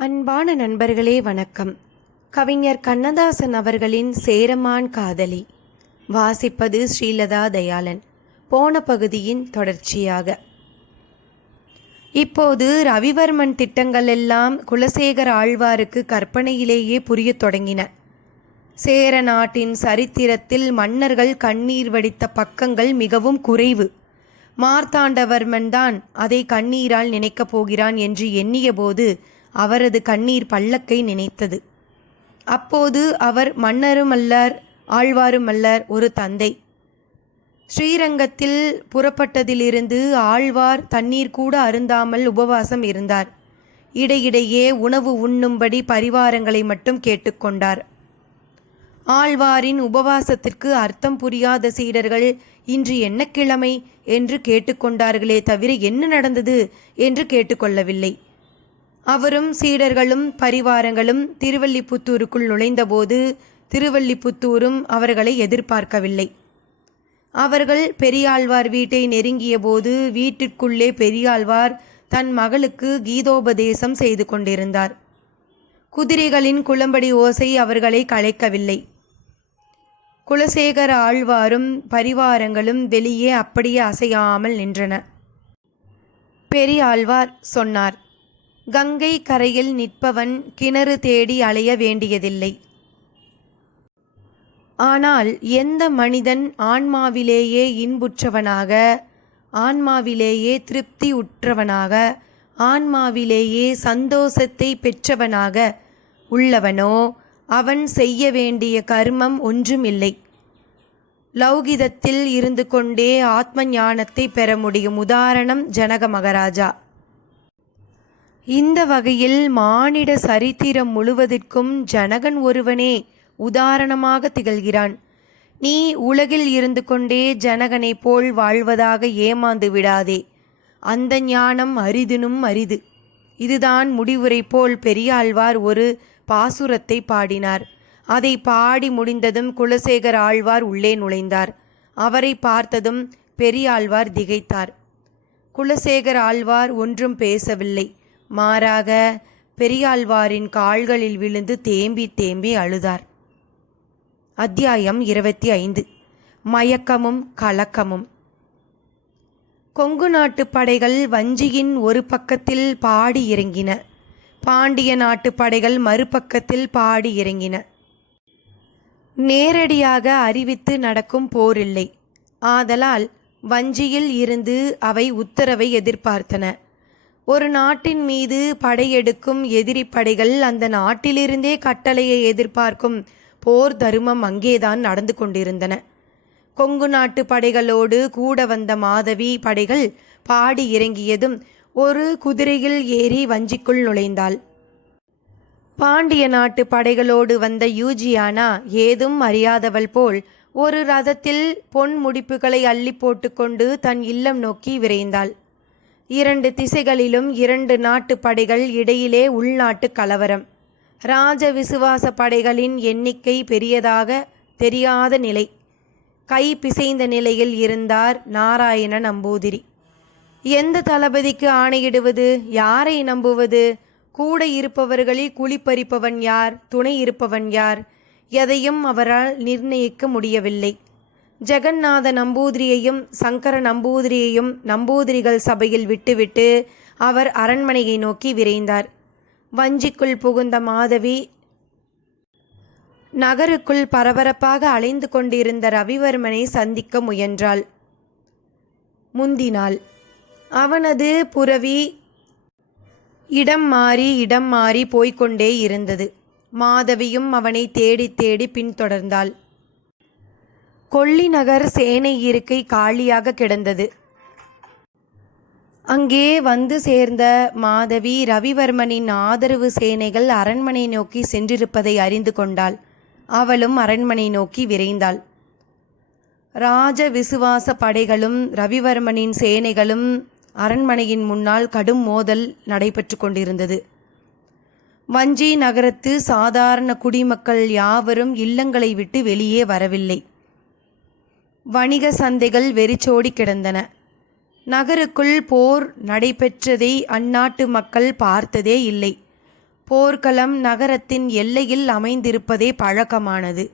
அன்பான நண்பர்களே வணக்கம். கவிஞர் கண்ணதாசன் அவர்களின் சேரமான் காதலி. வாசிப்பது ஸ்ரீலதா தயாளன். போன பகுதியின் தொடர்ச்சியாக இப்போது ரவிவர்மன் திட்டங்கள் எல்லாம் குலசேகர ஆழ்வாருக்கு கற்பனையிலேயே புரியத் தொடங்கின. சேர நாட்டின் சரித்திரத்தில் மன்னர்கள் கண்ணீர் வடித்த பக்கங்கள் மிகவும் குறைவு. மார்த்தாண்டவர்மன் தான் அதை கண்ணீரால் நினைக்கப் போகிறான் என்று எண்ணியபோது அவரது கண்ணீர் பல்லக்கை நினைத்தது. அப்போது அவர் மன்னரும் அல்லர், ஆழ்வாரும் அல்லர், ஒரு தந்தை. ஸ்ரீரங்கத்தில் புறப்பட்டதிலிருந்து ஆழ்வார் தண்ணீர் கூட அருந்தாமல் உபவாசம் இருந்தார். இடையிடையே உணவு உண்ணும்படி பரிவாரங்களை மட்டும் கேட்டுக்கொண்டார். ஆழ்வாரின் உபவாசத்திற்கு அர்த்தம் புரியாத சீடர்கள் இன்று என்ன கிழமை என்று கேட்டுக்கொண்டார்களே தவிர என்ன நடந்தது என்று கேட்டுக்கொள்ளவில்லை. அவரும் சீடர்களும் பரிவாரங்களும் திருவல்லிபுத்தூருக்குள் நுழைந்தபோது திருவல்லிபுத்தூரும் அவர்களை எதிர்பார்க்கவில்லை. அவர்கள் பெரியாழ்வார் வீட்டை நெருங்கிய போது வீட்டிற்குள்ளே பெரியாழ்வார் தன் மகளுக்கு கீதோபதேசம் செய்து கொண்டிருந்தார். குதிரைகளின் குளம்படி ஓசை அவர்களை கலைக்கவில்லை. குலசேகர ஆழ்வாரும் பரிவாரங்களும் வெளியே அப்படியே அசையாமல் நின்றன. பெரியாழ்வார் சொன்னார், கங்கை கரையில் நிற்பவன் கிணறு தேடி அலைய வேண்டியதில்லை. ஆனால் எந்த மனிதன் ஆன்மாவிலேயே இன்புற்றவனாக, ஆன்மாவிலேயே திருப்தி உற்றவனாக, ஆன்மாவிலேயே சந்தோஷத்தை பெற்றவனாக உள்ளவனோ அவன் செய்ய வேண்டிய கர்மம் ஒன்றுமில்லை. லௌகிதத்தில் இருந்து கொண்டே ஆத்ம ஞானத்தை பெற முடியும். உதாரணம் ஜனக மகாராஜா. இந்த வகையில் மானிட சரித்திரம் முழுவதற்கும் ஜனகன் ஒருவனே உதாரணமாக திகழ்கிறான். நீ உலகில் இருந்து கொண்டே ஜனகனை போல் வாழ்வதாக ஏமாந்து விடாதே. அந்த ஞானம் அரிதினும் அரிது. இதுதான் முடிவுரை போல் பெரியாழ்வார் ஒரு பாசுரத்தை பாடினார். அதை பாடி முடிந்ததும் குலசேகர ஆழ்வார் உள்ளே நுழைந்தார். அவரை பார்த்ததும் பெரியாழ்வார் திகைத்தார். குலசேகர ஆழ்வார் ஒன்றும் பேசவில்லை. மாறாக பெரியாழ்வாரின் கால்களில் விழுந்து தேம்பி தேம்பி அழுதார். அத்தியாயம் 25. மயக்கமும் கலக்கமும். கொங்கு நாட்டு படைகள் வஞ்சியின் ஒரு பக்கத்தில் பாடி இறங்கின. பாண்டிய நாட்டு படைகள் மறுபக்கத்தில் பாடி இறங்கின. நேரடியாக அறிவித்து நடக்கும் போரில்லை. ஆதலால் வஞ்சியில் இருந்து அவை உத்தரவை எதிர்பார்த்தன. ஒரு நாட்டின் மீது படையெடுக்கும் எதிரி படைகள் அந்த நாட்டிலிருந்தே கட்டளையை எதிர்பார்க்கும் போர் தருமம் அங்கேதான் நடந்து கொண்டிருந்தன. கொங்கு நாட்டு படைகளோடு கூட வந்த மாதவி படைகள் பாடி இறங்கியதும் ஒரு குதிரையில் ஏறி வஞ்சிக்குள் நுழைந்தாள். பாண்டிய நாட்டு படைகளோடு வந்த யூஜியானா ஏதும் அறியாதவள் போல் ஒரு ரதத்தில் பொன் முடிப்புகளை அள்ளி போட்டுக்கொண்டு தன் இல்லம் நோக்கி விரைந்தாள். 2 திசைகளிலும் 2 நாட்டு படைகள், இடையிலே உள்நாட்டு கலவரம். ராஜ விசுவாச படைகளின் எண்ணிக்கை பெரியதாக தெரியாத நிலை. கை பிசைந்த நிலையில் இருந்தார் நாராயண நம்பூதிரி. எந்த தளபதிக்கு ஆணையிடுவது? யாரை நம்புவது? கூட இருப்பவர்களில் குளிப்பறிப்பவன் யார்? துணை இருப்பவன் யார்? எதையும் அவரால் நிர்ணயிக்க முடியவில்லை. ஜெகநாத நம்பூதிரியையும் சங்கர நம்பூதிரியையும் நம்பூதிரிகள் சபையில் விட்டுவிட்டு அவர் அரண்மனையை நோக்கி விரைந்தார். வஞ்சிக்குள் புகுந்த மாதவி நகருக்குள் பரபரப்பாக அலைந்து கொண்டிருந்த ரவிவர்மனை சந்திக்க முயன்றாள். முந்தினாள். அவனது புரவி இடம் மாறி போய்கொண்டே இருந்தது. மாதவியும் அவனை தேடி தேடி பின்தொடர்ந்தாள். கொல்லி நகர் சேனை இருக்கை காலியாக கிடந்தது. அங்கே வந்து சேர்ந்த மாதவி ரவிவர்மனின் ஆதரவு சேனைகள் அரண்மனை நோக்கி சென்றிருப்பதை அறிந்து கொண்டாள். அவளும் அரண்மனை நோக்கி விரைந்தாள். ராஜ விசுவாச படைகளும் ரவிவர்மனின் சேனைகளும் அரண்மனையின் முன்னால் கடும் மோதல் நடைபெற்று கொண்டிருந்தது. வஞ்சி நகரத்து சாதாரண குடிமக்கள் யாவரும் இல்லங்களை விட்டு வெளியே வரவில்லை. வணிக சந்தைகள் வெறிச்சோடி கிடந்தன. நகருக்குள் போர் நடைபெற்றதை அந்நாட்டு மக்கள் பார்த்ததே இல்லை. போர்க்களம் நகரத்தின் எல்லையில் அமைந்திருப்பதே பழக்கமானது.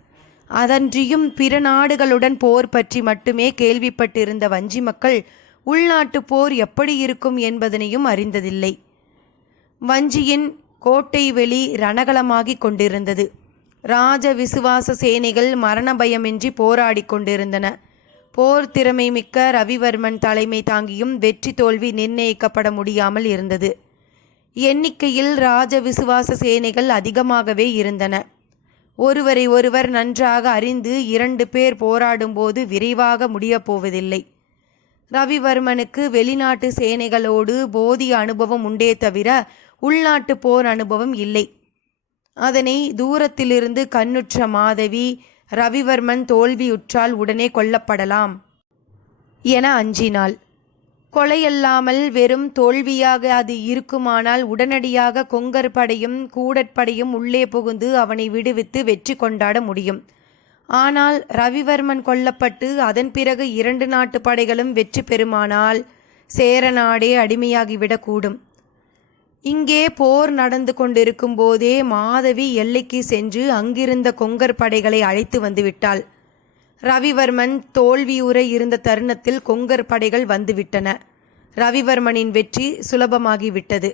அதன்றியும் பிற நாடுகளுடன் போர் பற்றி மட்டுமே கேள்விப்பட்டிருந்த வஞ்சி மக்கள் உள்நாட்டு போர் எப்படி இருக்கும் என்பதனையும் அறிந்ததில்லை. வஞ்சியின் கோட்டை வெளி ரணகலமாகிக் கொண்டிருந்தது. ராஜ விசுவாச சேனைகள் மரண பயமின்றி போராடி கொண்டிருந்தன. போர் திறமை மிக்க ரவிவர்மன் தலைமை தாங்கியும் வெற்றி தோல்வி நிர்ணயிக்கப்பட முடியாமல் இருந்தது. எண்ணிக்கையில் ராஜ விசுவாச சேனைகள் அதிகமாகவே இருந்தன. ஒருவரை ஒருவர் நன்றாக அறிந்து 2 பேர் போராடும்போது விரைவாக முடியப் போவதில்லை. ரவிவர்மனுக்கு வெளிநாட்டு சேனைகளோடு போதிய அனுபவம் உண்டே தவிர உள்நாட்டு போர் அனுபவம் இல்லை. அதனை தூரத்திலிருந்து கண்ணுற்ற மாதவி, ரவிவர்மன் தோல்வியுற்றால் உடனே கொல்லப்படலாம் என அஞ்சினாள். கொலையல்லாமல் வெறும் தோல்வியாக அது இருக்குமானால் உடனடியாக கொங்கர் படையும் கூடற்படையும் உள்ளே புகுந்து அவனை விடுவித்து வெற்றி கொண்டாட முடியும். ஆனால் ரவிவர்மன் கொல்லப்பட்டு அதன் பிறகு 2 நாட்டு படைகளும் வெற்றி பெறுமானால் சேர நாடே அடிமையாகிவிடக்கூடும். இங்கே போர் நடந்து கொண்டிருக்கும் போதே மாதவி எல்லைக்கு சென்று அங்கிருந்த கொங்கர் படைகளை அழைத்து வந்துவிட்டாள். ரவிவர்மன் தோல்வியுற இருந்த தருணத்தில் கொங்கர் படைகள் வந்துவிட்டன. ரவிவர்மனின் வெற்றி சுலபமாகிவிட்டது.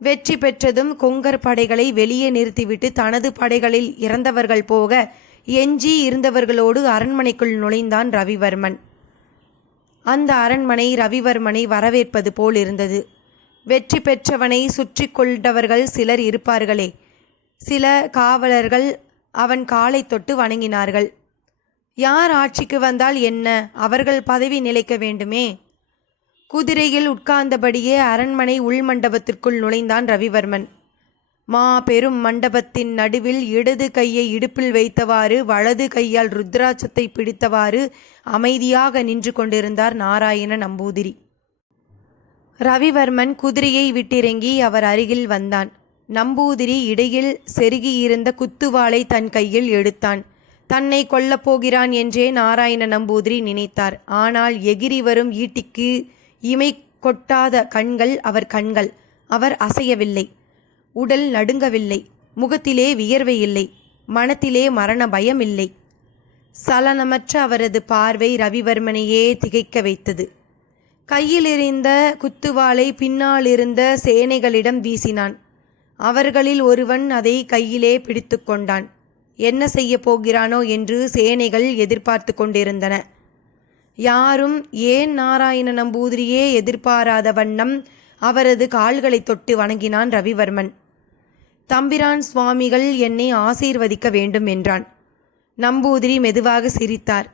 வெற்றி பெற்றதும் கொங்கர் படைகளை வெளியே நிறுத்திவிட்டு தனது படைகளில் இறந்தவர்கள் போக எஞ்சி இருந்தவர்களோடு அரண்மனைக்குள் நுழைந்தான் ரவிவர்மன். அந்த அரண்மனை ரவிவர்மனை வரவேற்பது போல் இருந்தது. வெற்றி பெற்றவனை சுற்றி கொண்டவர்கள் சிலர் இருப்பார்களே. சில காவலர்கள் அவன் காலை தொட்டு வணங்கினார்கள். யார் ஆட்சிக்கு வந்தால் என்ன, அவர்கள் பதவி நிலைக்க வேண்டுமே. குதிரையில் உட்கார்ந்தபடியே அரண்மனை உள்மண்டபத்திற்குள் நுழைந்தான் ரவிவர்மன். பெரும் மண்டபத்தின் நடுவில் இடது கையை இடுப்பில் வைத்தவாறு வலது கையால் ருத்ராட்சத்தை பிடித்தவாறு அமைதியாக நின்று கொண்டிருந்தார் நாராயண நம்பூதிரி. ரவிவர்மன் குதிரையை விட்டிறங்கி அவர் அருகில் வந்தான். நம்பூதிரி இடையில் செருகியிருந்த குத்துவாளை தன் கையில் எடுத்தான். தன்னை கொல்லப் போகிறான் என்றே நாராயண நம்பூதிரி நினைத்தார். ஆனால் எகிரி வரும் ஈட்டிக்கு இமை கொட்டாத கண்கள் அவர் கண்கள். அவர் அசையவில்லை. உடல் நடுங்கவில்லை. முகத்திலே வியர்வை இல்லை. மனத்திலே மரண பயம் இல்லை. சலனமற்ற அவரது பார்வை ரவிவர்மனையே திகைக்க வைத்தது. கையில் எறிந்த குத்துவாளை பின்னால் இருந்த சேனைகளிடம் வீசினான். அவர்களில் ஒருவன் அதை கையிலே பிடித்து கொண்டான். என்ன செய்ய போகிறானோ என்று சேனைகள் எதிர்பார்த்து கொண்டிருந்தன. யாரும் ஏன் நாராயண நம்பூதிரியே எதிர்பாராத வண்ணம் அவரது கால்களை தொட்டு வணங்கினான் ரவிவர்மன். தம்பிரான் சுவாமிகள் என்னை ஆசீர்வதிக்க வேண்டும் என்றான். நம்பூதிரி மெதுவாக சிரித்தார்.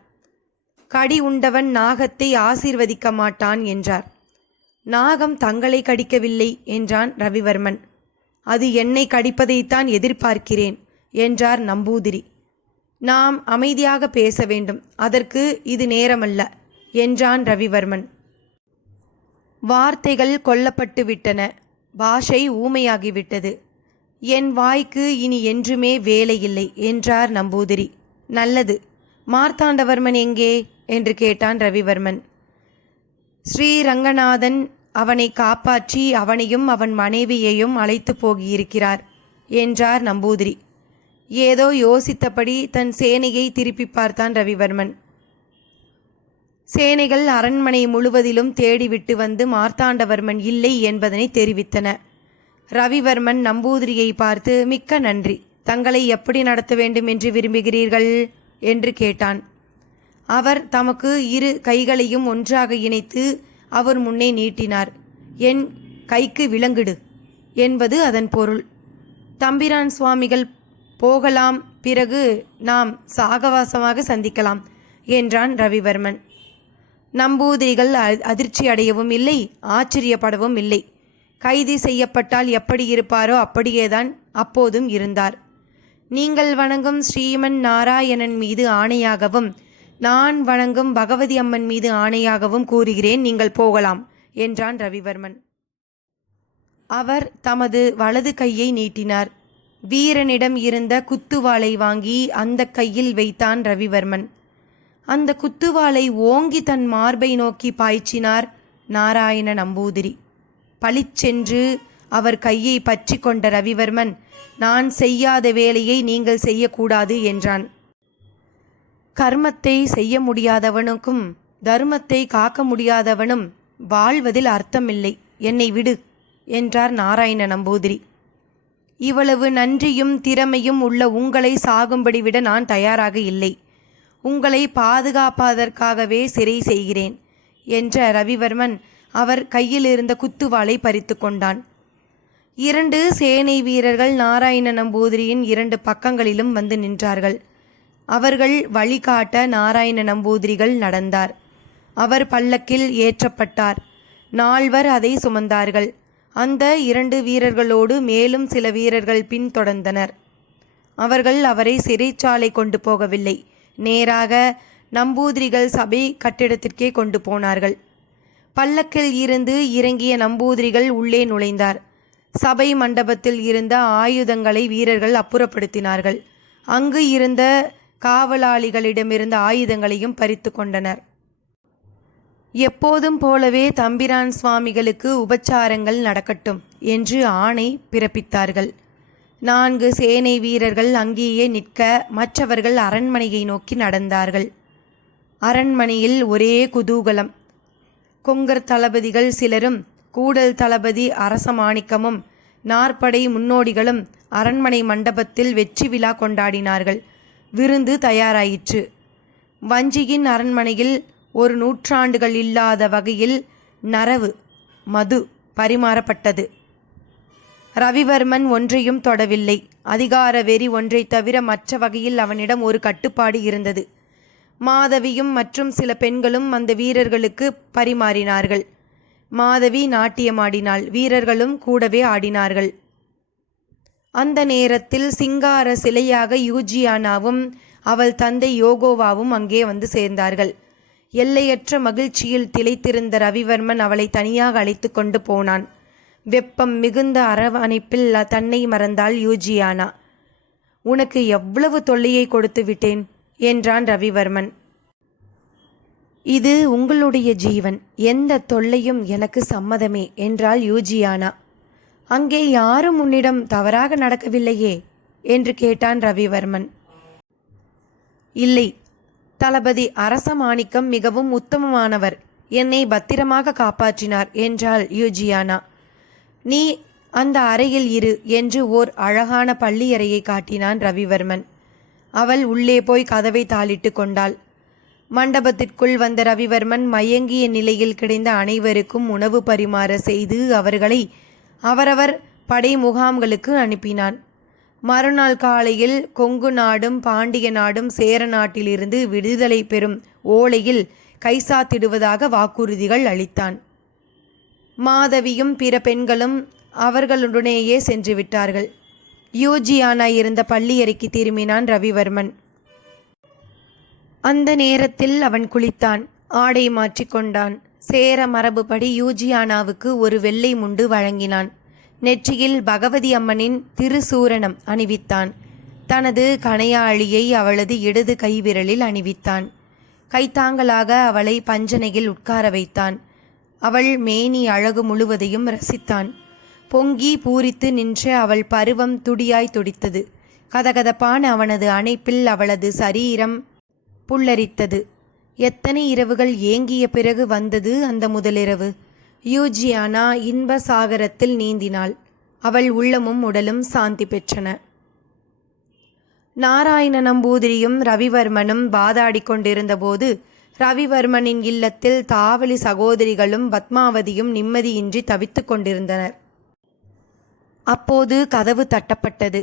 கடி உண்டவன் நாகத்தை ஆசீர்வதிக்க மாட்டான் என்றார். நாகம் தங்களை கடிக்கவில்லை என்றான் ரவிவர்மன். அது என்னை கடிப்பதைத்தான் எதிர்பார்க்கிறேன் என்றார் நம்பூதிரி. நாம் அமைதியாக பேச வேண்டும், அதற்கு இது நேரமல்ல என்றான் ரவிவர்மன். வார்த்தைகள் கொல்லப்பட்டு விட்டன. பாஷை ஊமையாகிவிட்டது. என் வாய்க்கு இனி என்றுமே வேலையில்லை என்றார் நம்பூதிரி. நல்லது, மார்த்தாண்டவர்மன் எங்கே என்று கேட்டான் ரவிவர்மன். ஸ்ரீரங்கநாதன் அவனை காப்பாற்றி அவனையும் அவன் மனைவியையும் அழைத்து போகியிருக்கிறார் என்றார் நம்பூதிரி. ஏதோ யோசித்தபடி தன் சேனையை திருப்பி பார்த்தான் ரவிவர்மன். சேனைகள் அரண்மனை முழுவதிலும் தேடிவிட்டு வந்து மார்த்தாண்டவர்மன் இல்லை என்பதனை தெரிவித்தன. ரவிவர்மன் நம்பூதிரியை பார்த்து, மிக்க நன்றி, தங்களை எப்படி நடத்த வேண்டும் என்று விரும்புகிறீர்கள் என்று கேட்டான். அவர் தமக்கு 2 கைகளையும் ஒன்றாக இணைத்து அவர் முன்னே நீட்டினார். என் கைக்கு விலங்கிடு என்பது அதன் பொருள். தம்பிரான் சுவாமிகள் போகலாம், பிறகு நாம் சாகவாசமாக சந்திக்கலாம் என்றான் ரவிவர்மன். நம்பூதிரிகள் அதிர்ச்சி அடையவும் இல்லை, ஆச்சரியப்படவும் இல்லை. கைது செய்யப்பட்டால் எப்படி இருப்பாரோ அப்படியேதான் அப்போதும் இருந்தார். நீங்கள் வணங்கும் ஸ்ரீமன் நாராயணன் மீது ஆணையாகவும் நான் வணங்கும் பகவதி அம்மன் மீது ஆணையாகவும் கூறுகிறேன், நீங்கள் போகலாம் என்றான் ரவிவர்மன். அவர் தமது வலது கையை நீட்டினார். வீரனிடம் இருந்த குத்துவாளை வாங்கி அந்த கையில் வைத்தான் ரவிவர்மன். அந்த குத்துவாளை ஓங்கி தன் மார்பை நோக்கி பாய்ச்சினார் நாராயண நம்பூதிரி. பளிச்சென்று அவர் கையை பற்றி கொண்ட ரவிவர்மன், நான் செய்யாத வேலையை நீங்கள் செய்யக்கூடாது என்றான். கர்மத்தை செய்ய முடியாதவனுக்கும் தர்மத்தை காக்க முடியாதவனும் வாழ்வதில் அர்த்தமில்லை, என்னை விடு என்றார் நாராயண நம்பூதிரி. இவ்வளவு நன்றியும் திறமையும் உள்ள உங்களை சாகும்படி விட நான் தயாராக இல்லை. உங்களை பாதுகாப்பதற்காகவே சிறை செய்கிறேன் என்ற ரவிவர்மன் அவர் கையில் இருந்த குத்துவாளை பறித்து கொண்டான். 2 சேனை வீரர்கள் நாராயண நம்பூதிரியின் 2 பக்கங்களிலும் வந்து நின்றார்கள். அவர்கள் வழிகாட்ட நாராயண நம்பூதிரிகள் நடந்தார். அவர் பல்லக்கில் ஏற்றப்பட்டார். 4 அதை சுமந்தார்கள். அந்த 2 வீரர்களோடு மேலும் சில வீரர்கள் பின்தொடர்ந்தனர். அவர்கள் அவரை சிறைச்சாலை கொண்டு போகவில்லை, நேராக நம்பூதிரிகள் சபை கட்டிடத்திற்கே கொண்டு போனார்கள். பல்லக்கில் இருந்து இறங்கிய நம்பூதிரிகள் உள்ளே நுழைந்தார். சபை மண்டபத்தில் இருந்த ஆயுதங்களை வீரர்கள் அப்புறப்படுத்தினார்கள். அங்கு இருந்த காவலாளிகளிடமிருந்த ஆயுதங்களையும் பறித்து கொண்டனர். எப்போதும் போலவே தம்பிரான் சுவாமிகளுக்கு உபச்சாரங்கள் நடக்கட்டும் என்று ஆணை பிறப்பித்தார்கள். 4 சேனை வீரர்கள் அங்கேயே நிற்க மற்றவர்கள் அரண்மனையை நோக்கி நடந்தார்கள். அரண்மனையில் ஒரே குதூகலம். கொங்கர் தளபதிகள் சிலரும் கூடல் தளபதி அரசமாணிக்கமும் நாற்படை முன்னோடிகளும் அரண்மனை மண்டபத்தில் வெற்றி விழா கொண்டாடினார்கள். விருந்து தயாராயிற்று. வஞ்சியின் அரண்மனையில் 1 நூற்றாண்டுகள் இல்லாத வகையில் நரவு மது பரிமாறப்பட்டது. ரவிவர்மன் ஒன்றையும் தொடவில்லை. அதிகார வெறி ஒன்றை தவிர மற்ற வகையில் அவனிடம் ஒரு கட்டுப்பாடு இருந்தது. மாதவியும் மற்றும் சில பெண்களும் அந்த வீரர்களுக்கு பரிமாறினார்கள். மாதவி நாட்டியமாடினாள். வீரர்களும் கூடவே ஆடினார்கள். அந்த நேரத்தில் சிங்கார சிலையாக யூஜியானாவும் அவள் தந்தை யோகோவாவும் அங்கே வந்து சேர்ந்தார்கள். எல்லையற்ற மகிழ்ச்சியில் திளைத்திருந்த ரவிவர்மன் அவளை தனியாக அழைத்து கொண்டு போனான். வெப்பம் மிகுந்த அரவணைப்பில் தன்னை மறந்தாள் யூஜியானா. உனக்கு எவ்வளவு தொல்லையை கொடுத்து விட்டேன் என்றான் ரவிவர்மன். இது உங்களுடைய ஜீவன், எந்த தொல்லையும் எனக்கு சம்மதமே என்றாள் யூஜியானா. அங்கே யாரும் உன்னிடம் தவறாக நடக்கவில்லையே என்று கேட்டான் ரவிவர்மன். இல்லை, தளபதி அரசமாணிக்கம் மிகவும் உத்தமமானவர், என்னை பத்திரமாக காப்பாற்றினார் என்றாள் யூஜியானா. நீ அந்த அறையில் இரு என்று ஓர் அழகான பள்ளியறையை காட்டினான் ரவிவர்மன். அவள் உள்ளே போய் கதவை தாளிட்டு கொண்டாள். மண்டபத்திற்குள் வந்த ரவிவர்மன் மயங்கிய நிலையில் கிடைந்த அனைவருக்கும் உணவு பரிமாற செய்து அவர்களை அவரவர் படை முகாம்களுக்கு அனுப்பினான். மறுநாள் காலையில் கொங்கு நாடும் பாண்டிய நாடும் சேர நாட்டிலிருந்து விடுதலை பெறும் ஓலையில் கைசாத்திடுவதாக வாக்குறுதிகள் அளித்தான். மாதவியும் பிற பெண்களும் அவர்களுடனேயே சென்று விட்டார்கள். யூஜியானா இருந்த பள்ளியறைக்கு திரும்பினான் ரவிவர்மன். அந்த நேரத்தில் அவன் குளித்தான், ஆடை மாற்றிக்கொண்டான். சேர மரபுப்படி யூஜியானாவுக்கு ஒரு வெள்ளை முண்டு வழங்கினான். நெற்றியில் பகவதி அம்மனின் திருசூரணம் அணிவித்தான். தனது கணையாழியை அவளது இடது கைவிரலில் அணிவித்தான். கைத்தாங்களாக அவளை பஞ்சனையில் உட்கார வைத்தான். அவள் மேனி அழகு முழுவதையும் ரசித்தான். பொங்கி பூரித்து நின்ற அவள் பருவம் துடியாய் துடித்தது. கதகதப்பான அவனது அணைப்பில் அவளது சரீரம் புல்லரித்தது. எத்தனை இரவுகள் ஏங்கிய பிறகு வந்தது அந்த முதலிரவு. யூஜியானா இன்ப சாகரத்தில் நீந்தினாள். அவள் உள்ளமும் உடலும் சாந்தி பெற்றன. நாராயண நம்பூதிரியும் ரவிவர்மனும் வாதாடி கொண்டிருந்த போது ரவிவர்மனின் இல்லத்தில் தாவலி சகோதரிகளும் பத்மாவதியும் நிம்மதியின்றி தவித்து கொண்டிருந்தனர். அப்போது கதவு தட்டப்பட்டது.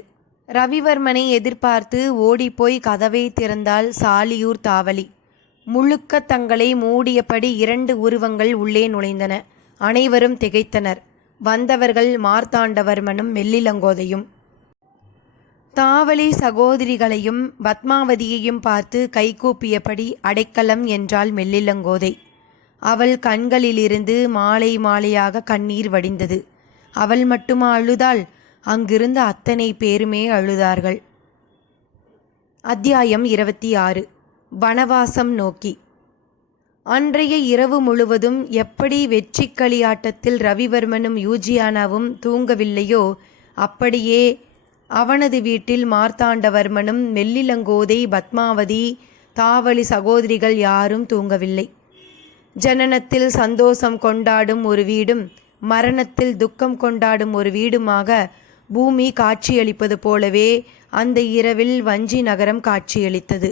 ரவிவர்மனை எதிர்பார்த்து ஓடிப்போய் கதவை திறந்தாள் சாலியூர் தாவலி. முழுக்க தங்களை மூடியபடி 2 உருவங்கள் உள்ளே நுழைந்தன. அனைவரும் திகைத்தனர். வந்தவர்கள் மார்த்தாண்டவர்மனும் மெல்லிலங்கோதையும். தாவலி சகோதரிகளையும் பத்மாவதியையும் பார்த்து கைகூப்பியபடி அடைக்கலம் என்றாள் மெல்லிலங்கோதை. அவள் கண்களிலிருந்து மாலை மாலையாக கண்ணீர் வடிந்தது. அவள் மட்டுமா அழுதாள்? அங்கிருந்த அத்தனை பேருமே அழுதார்கள். அத்தியாயம் 26. வனவாசம் நோக்கி. அன்றைய இரவு முழுவதும் எப்படி வெற்றி களியாட்டத்தில் ரவிவர்மனும் யூஜியானாவும் தூங்கவில்லையோ அப்படியே அவனது வீட்டில் மார்த்தாண்டவர்மனும் மெல்லிலங்கோதை பத்மாவதி தாவளி சகோதரிகள் யாரும் தூங்கவில்லை. ஜனனத்தில் சந்தோஷம் கொண்டாடும் ஒரு வீடும் மரணத்தில் துக்கம் கொண்டாடும் ஒரு வீடுமாக பூமி காட்சியளிப்பது போலவே அந்த இரவில் வஞ்சி நகரம் காட்சியளித்தது.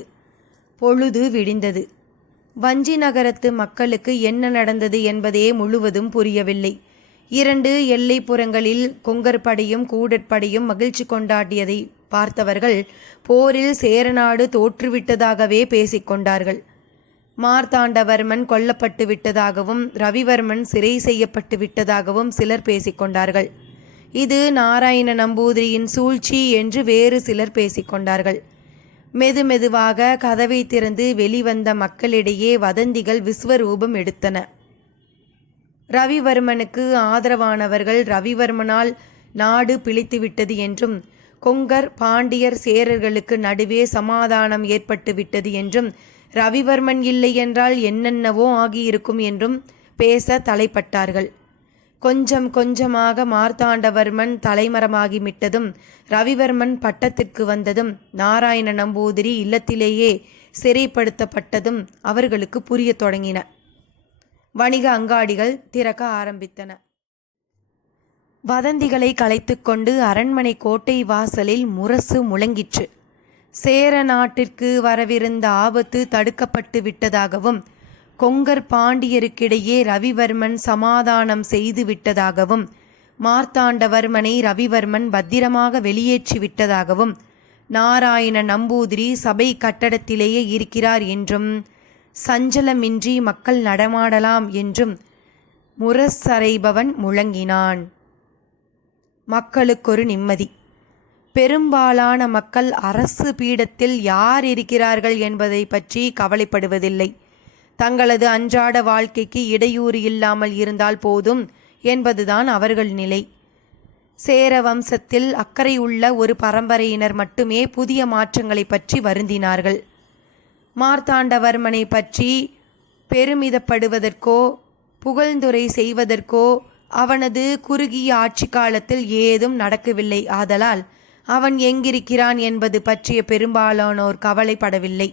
பொழுது விடிந்தது. வஞ்சி நகரத்து மக்களுக்கு என்ன நடந்தது என்பதே முழுவதும் புரியவில்லை. 2 எல்லைப்புறங்களில் கொங்கர் படையும் கூடற்படையும் மகிழ்ச்சி கொண்டாடியதை பார்த்தவர்கள் போரில் சேரநாடு தோற்றுவிட்டதாகவே பேசிக்கொண்டார்கள். மார்த்தாண்டவர்மன் கொல்லப்பட்டு விட்டதாகவும் ரவிவர்மன் சிறை செய்யப்பட்டு விட்டதாகவும் சிலர் பேசிக்கொண்டார்கள். இது நாராயண நம்பூதிரியின் சூழ்ச்சி என்று வேறு சிலர் பேசிக்கொண்டார்கள். மெதுமெதுவாக கதவை திறந்து வெளிவந்த மக்களிடையே வதந்திகள் விஸ்வரூபம் எடுத்தன. ரவிவர்மனுக்கு ஆதரவானவர்கள் ரவிவர்மனால் நாடு பிழைத்துவிட்டது என்றும் கொங்கர் பாண்டியர் சேரர்களுக்கு நடுவே சமாதானம் ஏற்பட்டு விட்டது என்றும் ரவிவர்மன் இல்லை என்றால் என்னென்னவோ ஆகியிருக்கும் என்றும் பேச தலைப்பட்டார்கள். கொஞ்சம் கொஞ்சமாக மார்த்தாண்டவர்மன் தலைமறைமாகிவிட்டதும் ரவிவர்மன் பட்டத்திற்கு வந்ததும் நாராயண நம்பூதிரி இல்லத்திலேயே சிறைப்படுத்தப்பட்டதும் அவர்களுக்கு புரிய தொடங்கின. வணிக அங்காடிகள் திறக்க ஆரம்பித்தன. வதந்திகளை கலைத்து கொண்டு அரண்மனை கோட்டை வாசலில் முரசு முழங்கிற்று. சேர நாட்டிற்கு வரவிருந்த ஆபத்து தடுக்கப்பட்டு விட்டதாகவும் கொங்கர் பாண்டியருக்கிடையே ரவிவர்மன் சமாதானம் செய்து விட்டதாகவும் மார்த்தாண்டவர்மனை ரவிவர்மன் பத்திரமாக வெளியேற்றி விட்டதாகவும் நாராயண நம்பூதிரி சபை கட்டடத்திலேயே இருக்கிறார் என்றும் சஞ்சலமின்றி மக்கள் நடமாடலாம் என்றும் முரசறைபவன் முழங்கினான். மக்களுக்கொரு நிம்மதி. பெரும்பாலான மக்கள் அரசு பீடத்தில் யார் இருக்கிறார்கள் என்பதை பற்றி கவலைப்படுவதில்லை. தங்களது அன்றாட வாழ்க்கைக்கு இடையூறு இல்லாமல் இருந்தால் போதும் என்பதுதான் அவர்கள் நிலை. சேர வம்சத்தில் அக்கறை உள்ள ஒரு பரம்பரையினர் மட்டுமே புதிய மாற்றங்களை பற்றி வருந்தினார்கள். மார்த்தாண்டவர்மனை பற்றி பெருமிதப்படுவதற்கோ புகழ்ந்துரை செய்வதற்கோ அவனது குறுகிய ஆட்சி காலத்தில் ஏதும் நடக்கவில்லை. ஆதலால் அவன் எங்கிருக்கிறான் என்பது பற்றிய பெரும்பாலானோர் கவலைப்படவில்லை.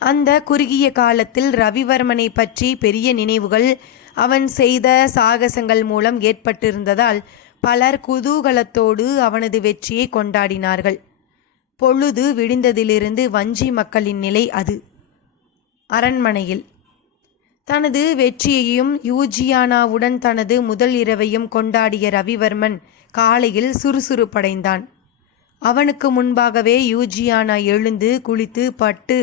அந்த குறுகிய காலத்தில் ரவிவர்மனை பற்றி பெரிய நினைவுகள் அவன் செய்த சாகசங்கள் மூலம் ஏற்பட்டிருந்ததால் பலர் குதூகலத்தோடு அவனது வெற்றியை கொண்டாடினார்கள். பொழுது விடிந்ததிலிருந்து வஞ்சி மக்களின் நிலை அது. அரண்மனையில் தனது வெற்றியையும் யூஜியானாவுடன் தனது முதல் இரவையும் கொண்டாடிய ரவிவர்மன் காலையில் சுறுசுறுப்படைந்தான். அவனுக்கு முன்பாகவே யூஜியானா எழுந்து குளித்து பட்டு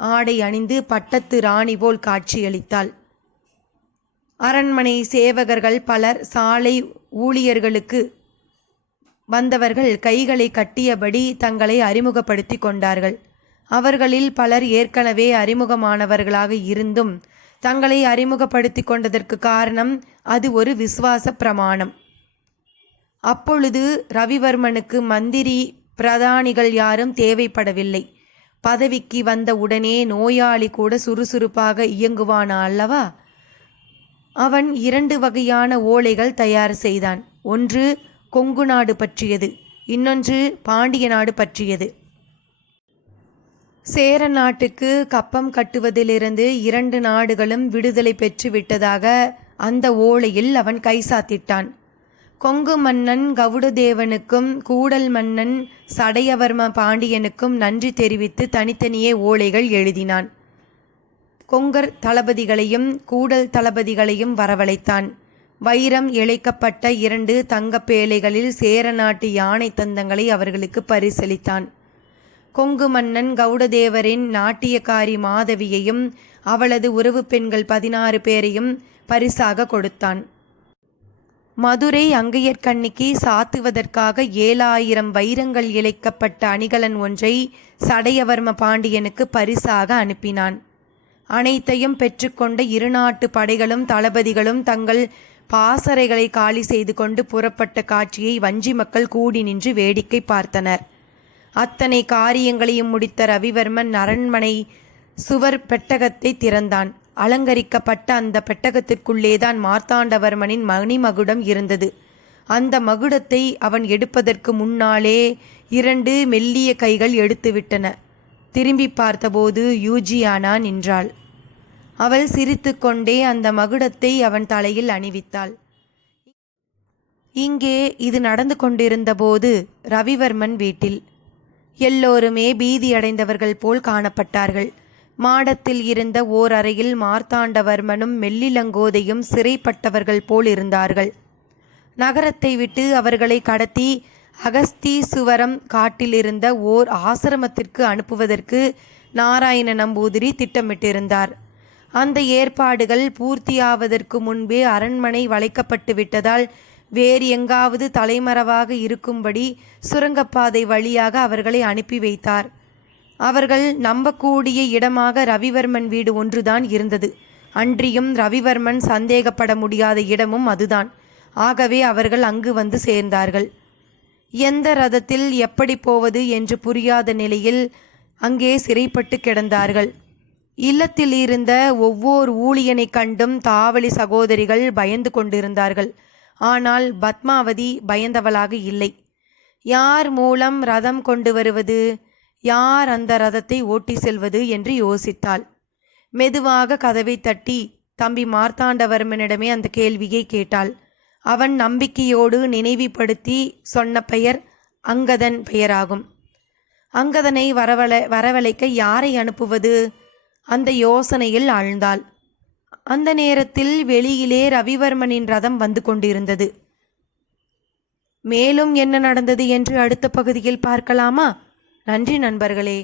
ஆடை அணிந்து பட்டத்து ராணி போல் காட்சியளித்தாள். அரண்மனை சேவகர்கள் பலர், சாலை ஊழியர்களுக்கு வந்தவர்கள் கைகளை கட்டியபடி தங்களை அறிமுகப்படுத்தி கொண்டார்கள். அவர்களில் பலர் ஏற்கனவே அறிமுகமானவர்களாக இருந்தும் தங்களை அறிமுகப்படுத்தி கொண்டதற்கு காரணம் அது ஒரு விசுவாச பிரமாணம். அப்பொழுது ரவிவர்மனுக்கு மந்திரி பிரதானிகள் யாரும் தேவைப்படவில்லை. பதவிக்கு வந்த உடனே நோயாளி கூட சுறுசுறுப்பாக இயங்குவானா அல்லவா? அவன் 2 வகையான ஓலைகள் தயார் செய்தான். ஒன்று கொங்கு நாடு பற்றியது, இன்னொன்று பாண்டிய நாடு பற்றியது. சேர நாட்டுக்கு கப்பம் கட்டுவதிலிருந்து 2 நாடுகளும் விடுதலை பெற்று விட்டதாக அந்த ஓலையில் அவன் கைசாத்திட்டான். கொங்கு மன்னன் கவுடதேவனுக்கும் கூடல் மன்னன் சடையவர்ம பாண்டியனுக்கும் நன்றி தெரிவித்து தனித்தனியே ஓலைகள் எழுதினான். கொங்கர் தளபதிகளையும் கூடல் தளபதிகளையும் வரவழைத்தான். வைரம் இழைக்கப்பட்ட 2 தங்கப்பேழைகளில் சேர நாட்டு யானை தந்தங்களை அவர்களுக்கு பரிசளித்தான். கொங்கு மன்னன் கவுடதேவரின் நாட்டியக்காரி மாதவியையும் அவளது உறவு பெண்கள் 16 பேரையும் பரிசாக கொடுத்தான். மதுரை அங்கையர்கண்ணிக்கு சாத்துவதற்காக 7000 வைரங்கள் இழைக்கப்பட்ட அணிகலன் ஒன்றை சடையவர்ம பாண்டியனுக்கு பரிசாக அனுப்பினான். அனைத்தையும் பெற்றுக்கொண்ட 2 நாட்டு படைகளும் தளபதிகளும் தங்கள் பாசறைகளை காலி செய்து கொண்டு புறப்பட்ட காட்சியை வஞ்சி மக்கள் கூடி நின்று வேடிக்கை பார்த்தனர். அத்தனை காரியங்களையும் முடித்த ரவிவர்மன் அரண்மனை சுவர் பெட்டகத்தை திறந்தான். அலங்கரிக்கப்பட்ட அந்த பெட்டகத்திற்குள்ளேதான் மார்த்தாண்டவர்மனின் மணிமகுடம் இருந்தது. அந்த மகுடத்தை அவன் எடுப்பதற்கு முன்னாலே 2 மெல்லிய கைகள் எடுத்துவிட்டன. திரும்பி பார்த்தபோது யூஜியானா நின்றாள். அவள் சிரித்துக்கொண்டே அந்த மகுடத்தை அவன் தலையில் அணிவித்தாள். இங்கே இது நடந்து கொண்டிருந்தபோது ரவிவர்மன் வீட்டில் எல்லோருமே பீதியடைந்தவர்கள் போல் காணப்பட்டார்கள். மாடத்தில் இருந்த ஓர் அறையில் மார்த்தாண்டவர்மனும் மெல்லிலங்கோதையும் சிறைப்பட்டவர்கள் போல் இருந்தார்கள். நகரத்தை விட்டு அவர்களை கடத்தி அகஸ்தீசுவரம் காட்டிலிருந்த ஓர் ஆசிரமத்திற்கு அனுப்புவதற்கு நாராயண நம்பூதிரி திட்டமிட்டிருந்தார். அந்த ஏற்பாடுகள் பூர்த்தியாவதற்கு முன்பே அரண்மனை வளைக்கப்பட்டு விட்டதால் வேறு எங்காவது தலைமறைவாக இருக்கும்படி சுரங்கப்பாதை வழியாக அவர்களை அனுப்பி வைத்தார். அவர்கள் நம்பக்கூடிய இடமாக ரவிவர்மன் வீடு ஒன்றுதான் இருந்தது. அன்றியும் ரவிவர்மன் சந்தேகப்பட முடியாத இடமும் அதுதான். ஆகவே அவர்கள் அங்கு வந்து சேர்ந்தார்கள். எந்த ரதத்தில் எப்படி போவது என்று புரியாத நிலையில் அங்கே சிறைப்பட்டு கிடந்தார்கள். இல்லத்தில் இருந்த ஒவ்வொரு ஊழியனை கண்டும் தாவளி சகோதரிகள் பயந்து கொண்டிருந்தார்கள். ஆனால் பத்மாவதி பயந்தவளாக இல்லை. யார் மூலம் ரதம் கொண்டு வருவது, யார் அந்த ரதத்தை ஓட்டி செல்வது என்று யோசித்தாள். மெதுவாக கதவை தட்டி தம்பி மார்த்தாண்டவர்மனிடமே அந்த கேள்வியை கேட்டாள். அவன் நம்பிக்கையோடு நினைவுபடுத்தி சொன்ன பெயர் அங்கதன் பெயராகும். அங்கதனை வரவழைக்க யாரை அனுப்புவது? அந்த யோசனையில் ஆழ்ந்தாள். அந்த நேரத்தில் வெளியிலே ரவிவர்மனின் ரதம் வந்து கொண்டிருந்தது. மேலும் என்ன நடந்தது என்று அடுத்த பகுதியில் பார்க்கலாமா? நன்றி நண்பர்களே.